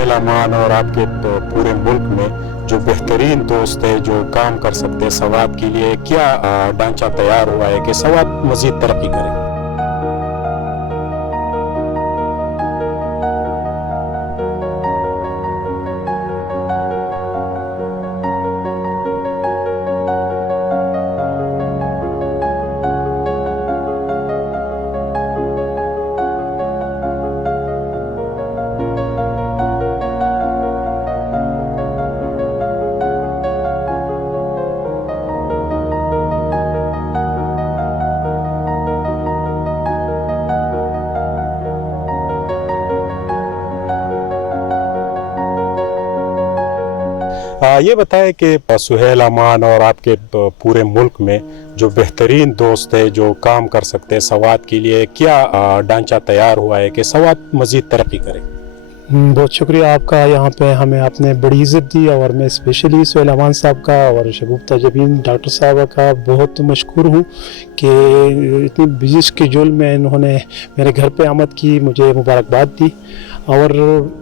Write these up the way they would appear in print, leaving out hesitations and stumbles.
सुहेल अमान और आपके पूरे मुल्क में जो बेहतरीन दोस्त है जो काम कर सकते हैं सवात के लिए, क्या ढांचा तैयार हुआ है कि सवात मज़ीद तरक्की करे? ये बताएं कि सुहेल अमान और आपके पूरे मुल्क में जो बेहतरीन दोस्त है जो काम कर सकते हैं सवात के लिए, क्या ढांचा तैयार हुआ है कि सवात मज़ीद तरक्की करे? बहुत शुक्रिया आपका, यहाँ पे हमें आपने बड़ी इज़्ज़त दी और मैं स्पेशली सुहेल अमान साहब का और शगुफ्ता जबीन डॉक्टर साहब का बहुत मशकूर हूँ कि इतनी बिजी शेड्यूल में इन्होंने मेरे घर पे आमद की, मुझे मुबारकबाद दी। और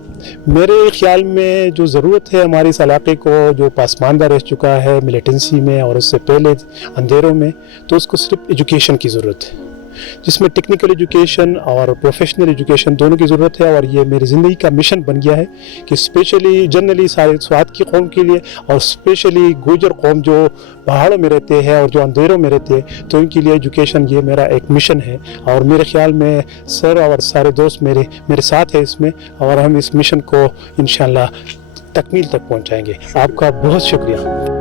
मेरे ख़्याल में जो ज़रूरत है हमारे इस इलाके को, जो पासमानदा रह चुका है मिलिटेंसी में और उससे पहले अंधेरों में, तो उसको सिर्फ एजुकेशन की ज़रूरत है, जिसमें टेक्निकल एजुकेशन और प्रोफेशनल एजुकेशन दोनों की ज़रूरत है। और ये मेरी ज़िंदगी का मिशन बन गया है कि स्पेशली जनरली सारे स्वात की कौम के लिए और स्पेशली गुजर कौम जो पहाड़ों में रहते हैं और जो अंधेरों में रहते हैं, तो उनके लिए एजुकेशन ये मेरा एक मिशन है। और मेरे ख्याल में सर और सारे दोस्त मेरे साथ हैं इसमें, और हम इस मिशन को इंशाअल्लाह तकमील तक पहुँचाएँगे। आपका बहुत शुक्रिया।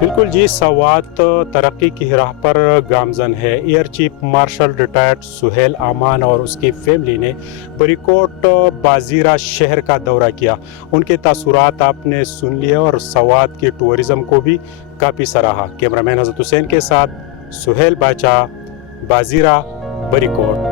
बिल्कुल जी, सवात तरक्की की राह पर गामजन है। Air chief marshal retired Suhail Aman और उसकी फैमिली ने बरीकोट बाजीरा शहर का दौरा किया। उनके तासुरात आपने सुन लिए और सवात के टूरिज़म को भी काफ़ी सराहा। कैमरामैन हज़रत हुसैन के साथ सुहेल बाचा, बाजीरा, बरीकोट।